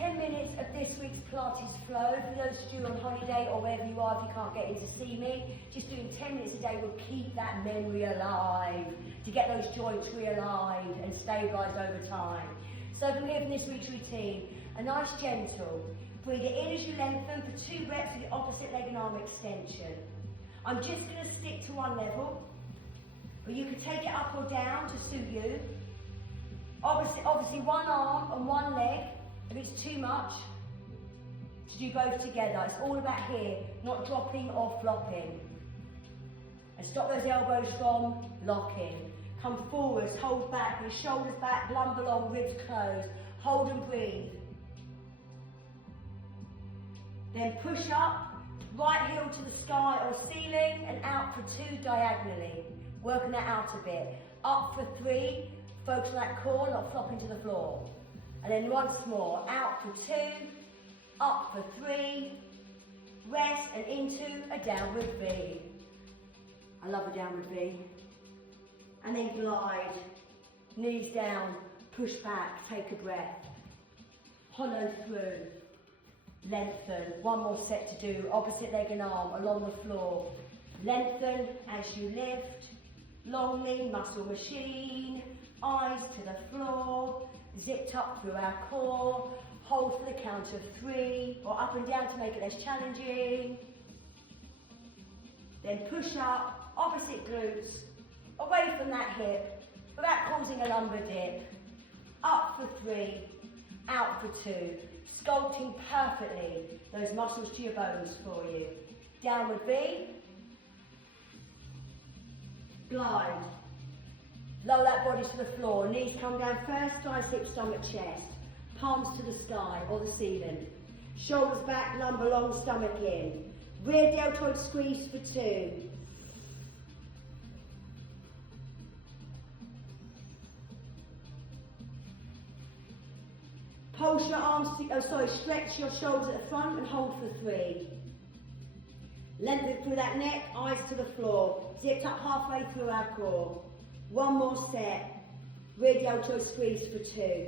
10 minutes of this week's Pilates flow. For those of you on holiday or wherever you are, if you can't get in to see me, just doing 10 minutes a day will keep that memory alive, to get those joints realigned and stabilised over time. So from here, from this week's routine, a nice gentle, breathe it in as you lengthen for 2 reps with the opposite leg and arm extension. I'm just going to stick to one level, but you can take it up or down to suit you. Obviously one arm and one leg. If it's too much, to do both together. It's all about here, not dropping or flopping. And stop those elbows from locking. Come forwards, hold back, with shoulders back, lumbar long, ribs closed. Hold and breathe. Then push up, right heel to the sky or ceiling, and out for 2 diagonally. Working that out a bit. Up for 3, focus on that core, not flopping to the floor. And then once more, out for 2, up for 3, rest and into a downward V. I love a downward V. And then glide, knees down, push back, take a breath. Hollow through, lengthen, one more set to do, opposite leg and arm along the floor. Lengthen as you lift, long lean muscle machine, eyes to the floor, zipped up through our core, hold for the count of 3, or up and down to make it less challenging. Then push up, opposite glutes, away from that hip, without causing a lumbar dip. Up for 3, out for 2, sculpting perfectly those muscles to your bones for you. Downward V, glide. Lower that body to the floor, knees come down first, thighs, hips, stomach, chest. Palms to the sky or the ceiling. Shoulders back, lumbar long, stomach in. Rear deltoid squeeze for 2. Pulse your arms, stretch your shoulders at the front and hold for 3. Lengthen through that neck, eyes to the floor. Zipped up halfway through our core. One more set, rear deltoid squeeze for 2.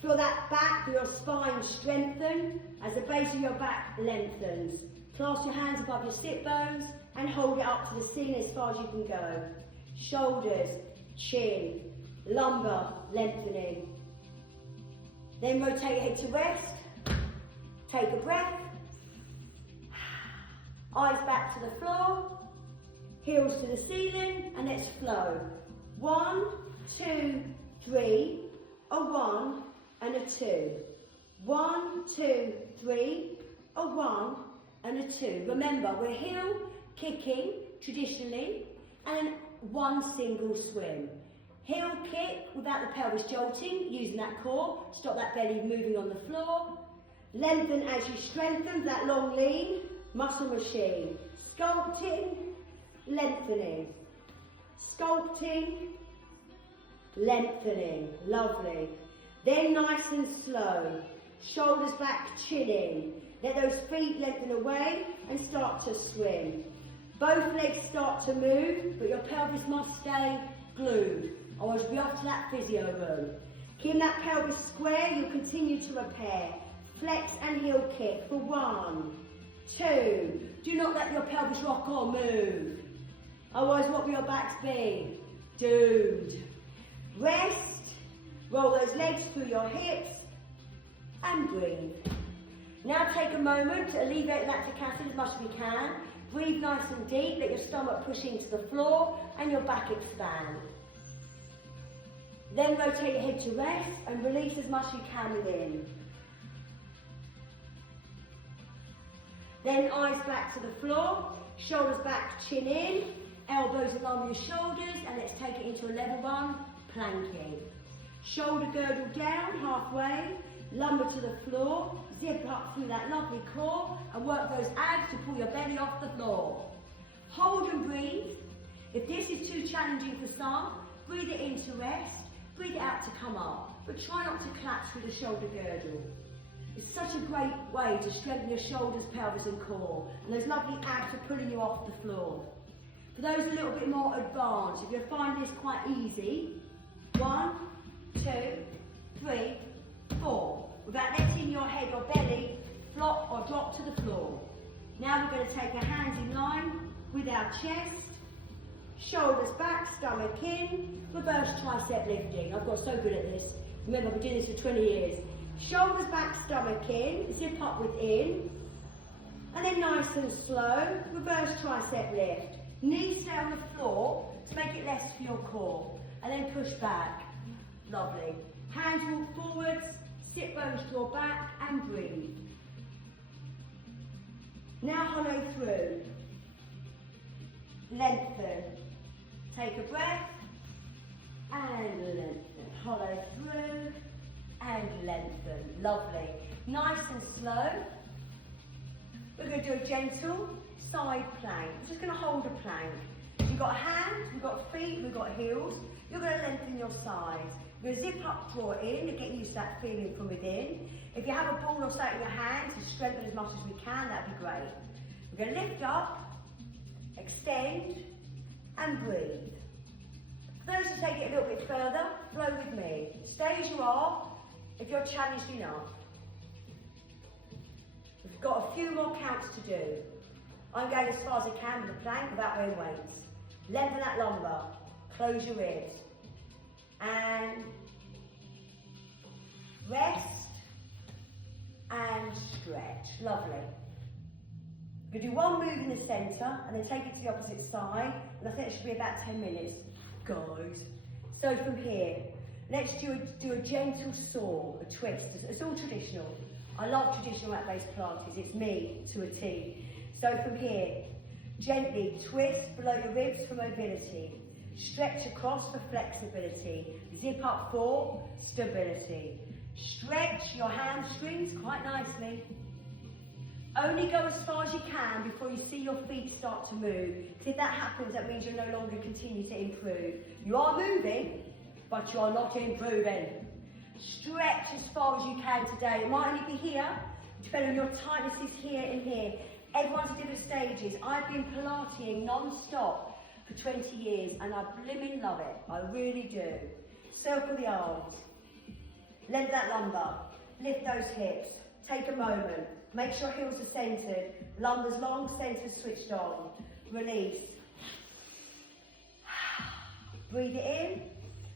Feel that back, your spine strengthen as the base of your back lengthens. Clasp your hands above your sit bones and hold it up to the ceiling as far as you can go. Shoulders, chin, lumbar lengthening. Then rotate head to rest, take a breath, eyes back to the floor. Heels to the ceiling, and let's flow. 1, 2, 3, a 1 and a 2. 1, 2, 3, a 1 and a 2. Remember, we're heel kicking traditionally, and 1 single swim. Heel kick without the pelvis jolting, using that core, stop that belly moving on the floor. Lengthen as you strengthen that long lean muscle machine. Sculpting, lengthening, sculpting, lengthening, lovely. Then nice and slow, shoulders back, chin in. Let those feet lengthen away and start to swim. Both legs start to move, but your pelvis must stay glued. Otherwise you'll be off to that physio room. Keep that pelvis square, you'll continue to repair. Flex and heel kick for 1, 2. Do not let your pelvis rock or move. Otherwise, what will your backs be? Doomed. Rest, roll those legs through your hips, and breathe. Now take a moment to alleviate lactic acid as much as you can. Breathe nice and deep, let your stomach push into the floor and your back expand. Then rotate your head to rest and release as much as you can within. Then eyes back to the floor, shoulders back, chin in. Elbows along your shoulders, and let's take it into a level 1, planking. Shoulder girdle down halfway, lumbar to the floor, zip up through that lovely core and work those abs to pull your belly off the floor. Hold and breathe. If this is too challenging for some, breathe it in to rest, breathe it out to come up, but try not to collapse through the shoulder girdle. It's such a great way to strengthen your shoulders, pelvis and core, and those lovely abs are pulling you off the floor. For those a little bit more advanced, if you find this quite easy, 1, 2, without letting your head or belly flop or drop to the floor. Now we're going to take our hands in line with our chest, shoulders back, stomach in, reverse tricep lifting. I've got so good at this. Remember, I've been doing this for 20 years. Shoulders back, stomach in, zip up within, and then nice and slow, reverse tricep lift. Knees stay on the floor to make it less for your core, and then push back. Lovely. Hands walk forwards, sit bones draw back, and breathe. Now hollow through. Lengthen. Take a breath, and lengthen. Hollow through, and lengthen. Lovely. Nice and slow. We're going to do a gentle side plank. We're just going to hold a plank. So you've got hands, we've got feet, we've got heels. You're going to lengthen your sides. We're going to zip up, draw in, and get used to that feeling from within. If you have a ball or something in your hands, to strengthen as much as we can, that'd be great. We're going to lift up, extend, and breathe. For those who take it a little bit further, flow with me. Stay as you are if you're challenged enough. We've got a few more counts to do. I'm going as far as I can with the plank without wearing weights. Lengthen that lumbar, close your ribs, and rest and stretch. Lovely. We're going to do one move in the centre and then take it to the opposite side, and I think it should be about 10 minutes, guys. So from here, let's do a gentle saw, a twist. It's all traditional. I love traditional mat-based Pilates. It's me to a T. So from here, gently twist below your ribs for mobility. Stretch across for flexibility. Zip up for stability. Stretch your hamstrings quite nicely. Only go as far as you can before you see your feet start to move. Because if that happens, that means you'll no longer continue to improve. You are moving, but you are not improving. Stretch as far as you can today. It might only be here, depending on your tightness is here and here. Everyone's at different stages. I've been Pilates non-stop for 20 years and I blimmin' love it. I really do. Circle the arms. Lengthen that lumbar. Lift those hips. Take a moment. Make sure heels are centered. Lumbar's long, centered, switched on. Release. Breathe it in.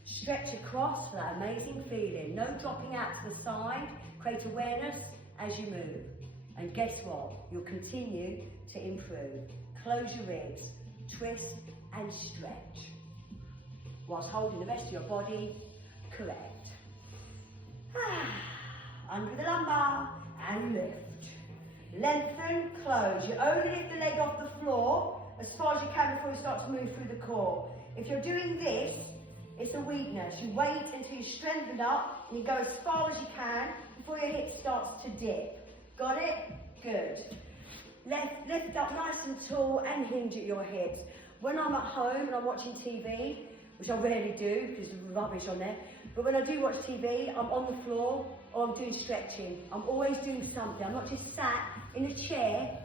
Stretch across for that amazing feeling. No dropping out to the side. Create awareness as you move. And guess what? You'll continue to improve. Close your ribs. Twist and stretch. Whilst holding the rest of your body correct. Under the lumbar and lift. Lengthen, close. You only lift the leg off the floor as far as you can before you start to move through the core. If you're doing this, it's a weakness. You wait until you're strengthened up and you go as far as you can before your hip starts to dip. Got it? Good. Lift up nice and tall and hinge at your hips. When I'm at home and I'm watching TV, which I rarely do because there's rubbish on there, but when I do watch TV, I'm on the floor or I'm doing stretching. I'm always doing something. I'm not just sat in a chair,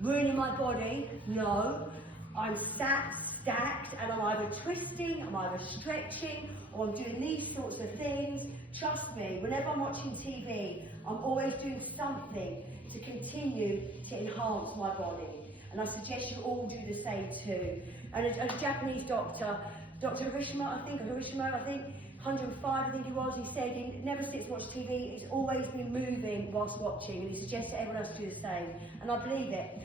ruining my body. No, I'm sat, stacked, and I'm either twisting, I'm either stretching, or I'm doing these sorts of things. Trust me, whenever I'm watching TV, I'm always doing something to continue to enhance my body. And I suggest you all do the same too. And a Japanese doctor, Dr. Hirashima, I think, 105 I think he was, he said he never sits and watches TV, he's always been moving whilst watching, and he suggests that everyone else do the same. And I believe it.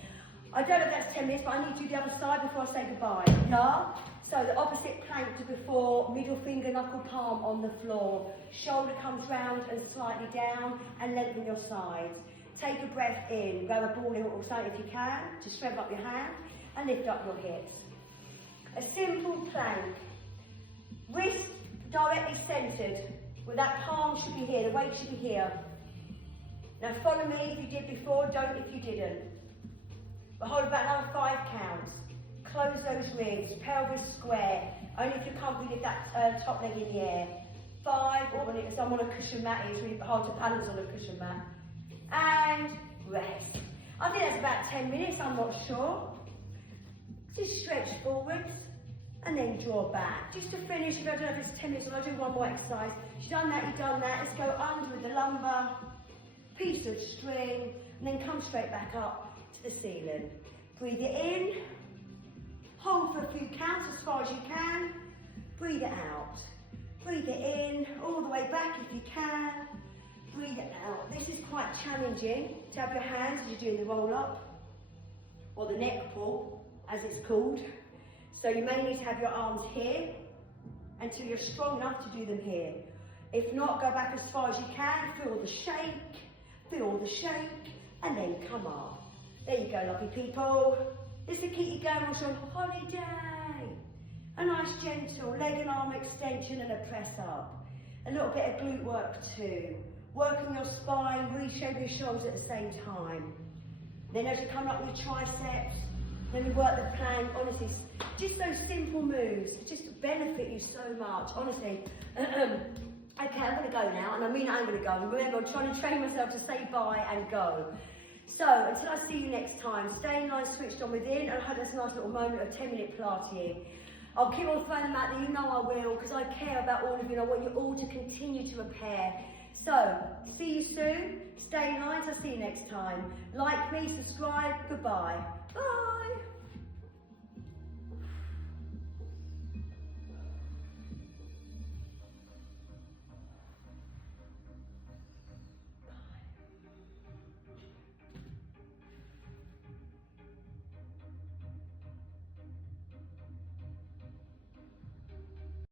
I don't know if that's 10 minutes, but I need to do the other side before I say goodbye. Yeah? So the opposite plank to before, middle finger, knuckle palm on the floor. Shoulder comes round and slightly down, and lengthen your sides. Take a breath in, grab a ball or something if you can, to strengthen up your hand, and lift up your hips. A simple plank. Wrist directly centered, where that palm should be here, the weight should be here. Now follow me if you did before, don't if you didn't. But hold about another 5 counts. Close those ribs, pelvis square. Only if you're comfortable with that top leg in the air. 5, or when I'm on a cushion mat, it's really hard to balance on a cushion mat. And rest. I think that's about 10 minutes, I'm not sure. Just stretch forwards and then draw back. Just to finish, I don't know if it's 10 minutes, I'll do one more exercise. You've done that, you've done that. Let's go under with the lumbar piece of string, and then come straight back up to the ceiling. Breathe it in, hold for a few counts as far as you can, breathe it out. Breathe it in, all the way back if you can, breathe it out. This is quite challenging to have your hands as you're doing the roll up, or the neck pull, as it's called. So you may need to have your arms here until you're strong enough to do them here. If not, go back as far as you can, feel the shake, and then come up. There you go, lovely people. This will keep you going also on holiday. A nice gentle leg and arm extension and a press up. A little bit of glute work too. Working your spine, reshaping your shoulders at the same time. Then as you come up with your triceps, then we work the plank. Honestly, just those simple moves just benefit you so much, honestly. Okay, I'm going to go now, and I mean I'm going to go. Remember, I'm trying to train myself to say bye and go. So, until I see you next time, stay in line, switched on within, and I hope that's a nice little moment of 10-minute Pilates. I'll keep on throwing them out there, you know I will, because I care about all of you, and I want you all to continue to repair. So, see you soon, stay in line, so I'll see you next time. Like me, subscribe, goodbye. Bye.